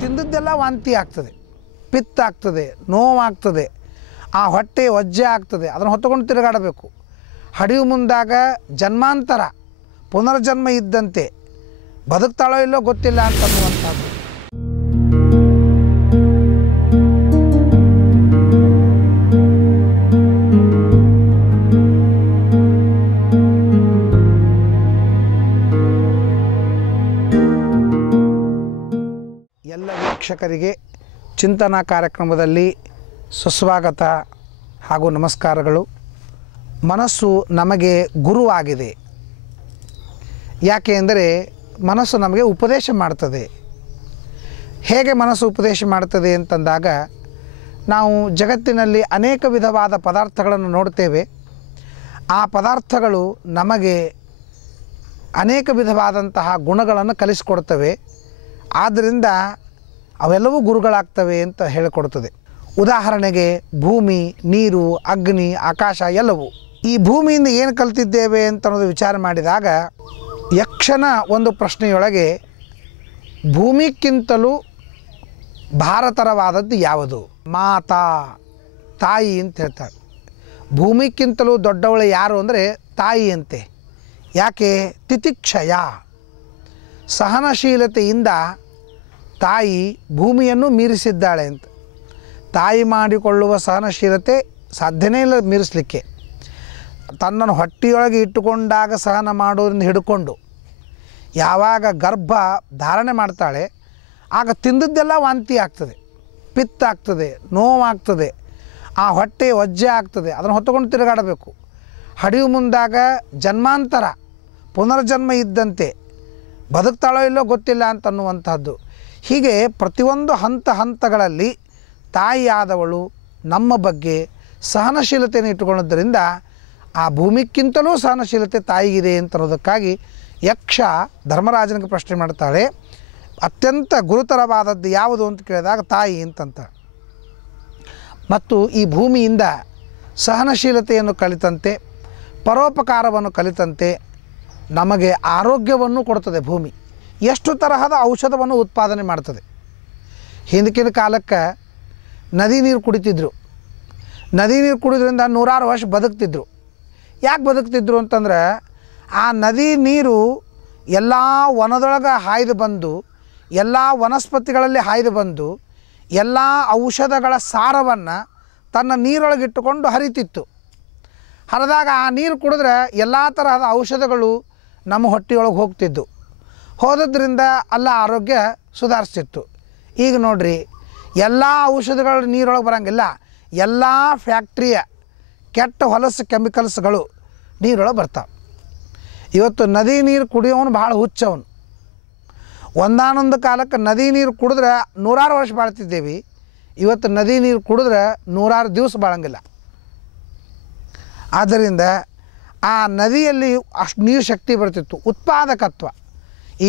ತಿಂದದ್ದೆಲ್ಲ ವಾಂತಿ ಆಗ್ತದೆ, ಪಿತ್ತ ಆಗ್ತದೆ, ನೋವಾಗ್ತದೆ, ಆ ಹೊಟ್ಟೆ ಒಜ್ಜೆ ಆಗ್ತದೆ, ಅದನ್ನು ಹೊತ್ತುಕೊಂಡು ತಿರುಗಾಡಬೇಕು. ಹಡಿಯು ಮುಂದಾಗ ಜನ್ಮಾಂತರ ಪುನರ್ಜನ್ಮ ಇದ್ದಂತೆ, ಬದುಕ್ತಾಳೋ ಇಲ್ಲೋ ಗೊತ್ತಿಲ್ಲ ಅಂತನ್ನುವಂಥದ್ದು. ಎಲ್ಲ ವೀಕ್ಷಕರಿಗೆ ಚಿಂತನಾ ಕಾರ್ಯಕ್ರಮದಲ್ಲಿ ಸುಸ್ವಾಗತ ಹಾಗೂ ನಮಸ್ಕಾರಗಳು. ಮನಸ್ಸು ನಮಗೆ ಗುರುವಾಗಿದೆ. ಯಾಕೆ ಅಂದರೆ ಮನಸ್ಸು ನಮಗೆ ಉಪದೇಶ ಮಾಡ್ತದೆ. ಹೇಗೆ ಮನಸ್ಸು ಉಪದೇಶ ಮಾಡ್ತದೆ ಅಂತಂದಾಗ, ನಾವು ಜಗತ್ತಿನಲ್ಲಿ ಅನೇಕ ವಿಧವಾದ ಪದಾರ್ಥಗಳನ್ನು ನೋಡ್ತೇವೆ. ಆ ಪದಾರ್ಥಗಳು ನಮಗೆ ಅನೇಕ ವಿಧವಾದಂತಹ ಗುಣಗಳನ್ನು ಕಲಿಸಿಕೊಡ್ತವೆ. ಆದ್ದರಿಂದ ಅವೆಲ್ಲವೂ ಗುರುಗಳಾಗ್ತವೆ ಅಂತ ಹೇಳಿಕೊಡ್ತದೆ. ಉದಾಹರಣೆಗೆ ಭೂಮಿ, ನೀರು, ಅಗ್ನಿ, ಆಕಾಶ ಎಲ್ಲವೂ. ಈ ಭೂಮಿಯಿಂದ ಏನು ಕಲಿತಿದ್ದೇವೆ ಅಂತ ಅನ್ನೋದು ವಿಚಾರ ಮಾಡಿದಾಗ, ಯಕ್ಷನ ಒಂದು ಪ್ರಶ್ನೆಯೊಳಗೆ ಭೂಮಿಗಿಂತಲೂ ಭಾರತರವಾದದ್ದು ಯಾವುದು? ಮಾತಾ, ತಾಯಿ ಅಂತ ಹೇಳ್ತಾಳೆ. ಭೂಮಿಗಿಂತಲೂ ದೊಡ್ಡವಳು ಯಾರು ಅಂದರೆ ತಾಯಿ ಅಂತೆ. ಯಾಕೆ? ತಿತಿಕ್ಷಯ, ಸಹನಶೀಲತೆಯಿಂದ ತಾಯಿ ಭೂಮಿಯನ್ನು ಮೀರಿಸಿದ್ದಾಳೆ ಅಂತ. ತಾಯಿ ಮಾಡಿಕೊಳ್ಳುವ ಸಹನಶೀಲತೆ ಸಾಧ್ಯನೇ ಇಲ್ಲ ಮೀರಿಸಲಿಕ್ಕೆ. ತನ್ನನ್ನು ಹೊಟ್ಟೆಯೊಳಗೆ ಇಟ್ಟುಕೊಂಡಾಗ ಸಹನ ಮಾಡೋದ್ರಿಂದ ಹಿಡ್ಕೊಂಡು ಯಾವಾಗ ಗರ್ಭ ಧಾರಣೆ ಮಾಡ್ತಾಳೆ ಆಗ ತಿಂದದ್ದೆಲ್ಲ ವಾಂತಿ ಆಗ್ತದೆ, ಪಿತ್ತ ಆಗ್ತದೆ, ನೋವಾಗ್ತದೆ, ಆ ಹೊಟ್ಟೆ ಒಜ್ಜೆ ಆಗ್ತದೆ, ಅದನ್ನು ಹೊತ್ತುಕೊಂಡು ತಿರುಗಾಡಬೇಕು. ಹಡಿಯು ಮುಂದಾಗ ಜನ್ಮಾಂತರ ಪುನರ್ಜನ್ಮ ಇದ್ದಂತೆ, ಬದುಕ್ತಾಳೋ ಇಲ್ಲೋ ಗೊತ್ತಿಲ್ಲ ಅಂತನ್ನುವಂಥದ್ದು. ಹೀಗೆ ಪ್ರತಿಯೊಂದು ಹಂತಗಳಲ್ಲಿ ತಾಯಿಯಾದವಳು ನಮ್ಮ ಬಗ್ಗೆ ಸಹನಶೀಲತೆಯನ್ನು ಇಟ್ಟುಕೊಳ್ಳೋದ್ರಿಂದ ಆ ಭೂಮಿಗಿಂತಲೂ ಸಹನಶೀಲತೆ ತಾಯಿಗಿದೆ ಅಂತ ಅನ್ನೋದಕ್ಕಾಗಿ ಯಕ್ಷ ಧರ್ಮರಾಜನಿಗೆ ಪ್ರಶ್ನೆ ಮಾಡ್ತಾಳೆ. ಅತ್ಯಂತ ಗುರುತರವಾದದ್ದು ಯಾವುದು ಅಂತ ಕೇಳಿದಾಗ ತಾಯಿ ಅಂತಂತ. ಮತ್ತು ಈ ಭೂಮಿಯಿಂದ ಸಹನಶೀಲತೆಯನ್ನು ಕಲಿತಂತೆ, ಪರೋಪಕಾರವನ್ನು ಕಲಿತಂತೆ ನಮಗೆ ಆರೋಗ್ಯವನ್ನು ಕೊಡ್ತದೆ. ಭೂಮಿ ಎಷ್ಟು ತರಹದ ಔಷಧವನ್ನು ಉತ್ಪಾದನೆ ಮಾಡ್ತದೆ. ಹಿಂದಕ್ಕಿನ ಕಾಲಕ್ಕೆ ನದಿ ನೀರು ಕುಡಿತಿದ್ರು. ನದಿ ನೀರು ಕುಡಿದ್ರಿಂದ 100 ವರ್ಷ ಬದುಕ್ತಿದ್ರು. ಯಾಕೆ ಬದುಕ್ತಿದ್ರು ಅಂತಂದ್ರೆ, ಆ ನದಿ ನೀರು ಎಲ್ಲ ವನದೊಳಗೆ ಹಾಯ್ದು ಬಂದು, ಎಲ್ಲ ವನಸ್ಪತಿಗಳಲ್ಲಿ ಹಾಯ್ದು ಬಂದು, ಎಲ್ಲ ಔಷಧಗಳ ಸಾರವನ್ನು ತನ್ನ ನೀರೊಳಗಿಟ್ಟುಕೊಂಡು ಹರಿತಿತ್ತು. ಹರಿದಾಗ ಆ ನೀರು ಕುಡಿದ್ರೆ ಎಲ್ಲ ತರಹದ ಔಷಧಗಳು ನಮ್ಮ ಹೊಟ್ಟೆಯೊಳಗೆ ಹೋಗ್ತಿದ್ದು. ಹೋದ್ರಿಂದ ಅಲ್ಲ ಆರೋಗ್ಯ ಸುಧಾರಿಸ್ತಿತ್ತು. ಈಗ ನೋಡ್ರಿ, ಎಲ್ಲ ಔಷಧಿಗಳು ನೀರೊಳಗೆ ಬರೋಂಗಿಲ್ಲ. ಎಲ್ಲ ಫ್ಯಾಕ್ಟ್ರಿಯ ಕೆಟ್ಟ ಹೊಲಸು ಕೆಮಿಕಲ್ಸ್ಗಳು ನೀರೊಳಗೆ ಬರ್ತಾವೆ. ಇವತ್ತು ನದಿ ನೀರು ಕುಡಿಯೋನು ಭಾಳ ಹುಚ್ಚವನು. ಒಂದಾನೊಂದು ಕಾಲಕ್ಕೆ ನದಿ ನೀರು ಕುಡಿದ್ರೆ 100 ವರ್ಷ ಬಾಳ್ತಿದ್ದೇವೆ. ಇವತ್ತು ನದಿ ನೀರು ಕುಡಿದ್ರೆ 100 ದಿವಸ ಬಾಳಂಗಿಲ್ಲ. ಆದ್ದರಿಂದ ಆ ನದಿಯಲ್ಲಿ ಅಷ್ಟು ನೀರು ಶಕ್ತಿ ಬರ್ತಿತ್ತು, ಉತ್ಪಾದಕತ್ವ.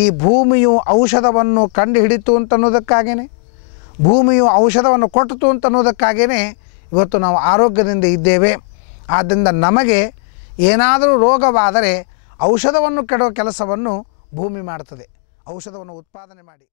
ಈ ಭೂಮಿಯು ಔಷಧವನ್ನು ಕಂಡು ಹಿಡಿತು ಅಂತನ್ನೋದಕ್ಕಾಗೇ, ಭೂಮಿಯು ಔಷಧವನ್ನು ಕೊಟ್ಟಿತು ಅಂತನ್ನೋದಕ್ಕಾಗೇ ಇವತ್ತು ನಾವು ಆರೋಗ್ಯದಿಂದ ಇದ್ದೇವೆ. ಆದ್ದರಿಂದ ನಮಗೆ ಏನಾದರೂ ರೋಗವಾದರೆ ಔಷಧವನ್ನು ಕೆಡುವ ಕೆಲಸವನ್ನು ಭೂಮಿ ಮಾಡ್ತದೆ. ಔಷಧವನ್ನು ಉತ್ಪಾದನೆ ಮಾಡಿ